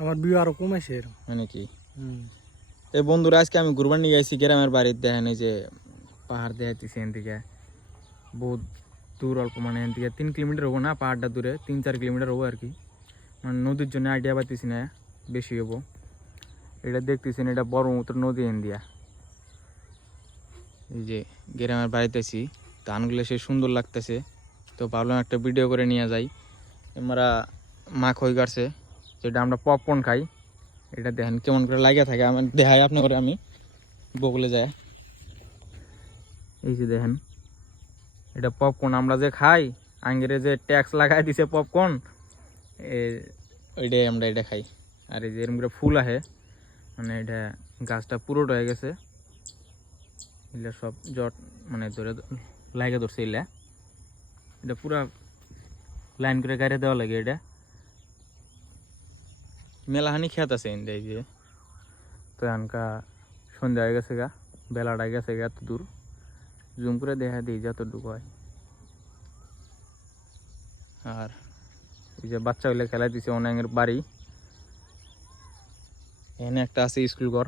আমার বিয়ে আরো কমেছে মানে কি এই বন্ধুরা আজকে আমি ঘুরবার নিয়ে গেছি গ্রামের বাড়িতে। দেখেন এই যে পাহাড় দেখাইতেছি এখান থেকে বহুত দূর, অল্প মানে এখান থেকে 3 কিলোমিটার হবো না, পাহাড়টা দূরে 3-4 কিলোমিটার হবো আর কি। মানে নদীর জন্য আইডিয়া পাইতেছি না বেশি হবো। এটা দেখতেছি এটা ব্রহ্মপুত্র নদী ইন্ডিয়া। এই যে গ্রামের বাড়িতেছি, ধানগুলো সে সুন্দর লাগতেছে, তো ভাবলাম একটা ভিডিও করে নিয়ে যাই। আমরা মাখ হয়ে গেছে যেটা আমরা পপকর্ন খাই, এটা দেখেন কেমন করে লাগিয়ে থাকে। আমি দেখাই আপনি করে, আমি বগলে যায়। এই যে দেখেন এটা পপকর্ন আমরা যে খাই, আঙ্গেরে যে ট্যাক্স লাগাই দিছে পপকর্ন, ওইটাই আমরা এটা খাই। আর এই যে এরকম করে ফুল আহে, মানে এটা গাছটা পুরোটা হয়ে গেছে, এগুলো সব জট মানে ধরে লাগিয়ে ধরছে। এটা পুরা লাইন করে গাড়ি দেওয়া লাগে। এটা মেলাহানি খেত আছে এই যে। তো এনকা সন্ধ্যা হয়ে গেছে গা, বেলাটা গেছে গা, এত দূর জুম করে দেখা দিই যতটুকু হয়। আর এই যে বাচ্চাগুলো খেলাই দিছে অনেকের বাড়ি, এখানে একটা আছে স্কুল ঘর।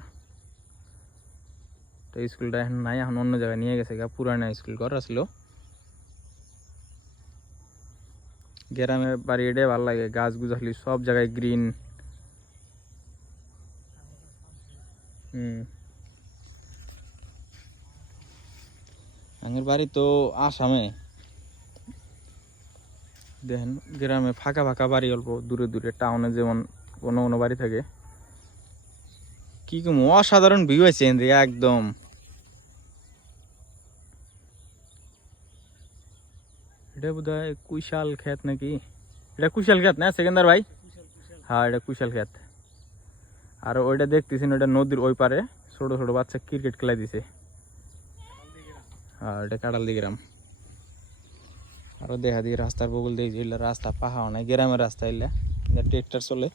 তো স্কুলটা এখন নাই, এখন অন্য জায়গায় নিয়ে গেছে গা, পুরানা স্কুল ঘর আসলো। গ্রামের বাড়ি এটাই ভালো লাগে, গাছ গুছালি সব জায়গায় গ্রিন। আগের বাড়ি তো আসামে, দেখেন গ্রামে ফাঁকা ফাঁকা বাড়ি, অল্প দূরে দূরে। টাউনে যেমন কোনো কোনো বাড়ি থাকে। কি কম অসাধারণ ভিউ আছে একদম। এটা বোধ হয় কুশাল ক্ষেত নাকি, এটা কুশাল ক্ষেত না সেকেন্দার ভাই? হ্যাঁ এটা কুশাল ক্ষেত। আর ওইটা দেখতেছেন ওইটা নদীর ওই পারে ছোট ছোট বাচ্চা ক্রিকেট খেলাই দিছে। আর এটা কাটালদি গ্রাম। আরো দেখা দিই রাস্তার বগল দিয়ে, রাস্তা পাহাড় নাই, গ্রামের রাস্তা, ট্রেক্টর চলে।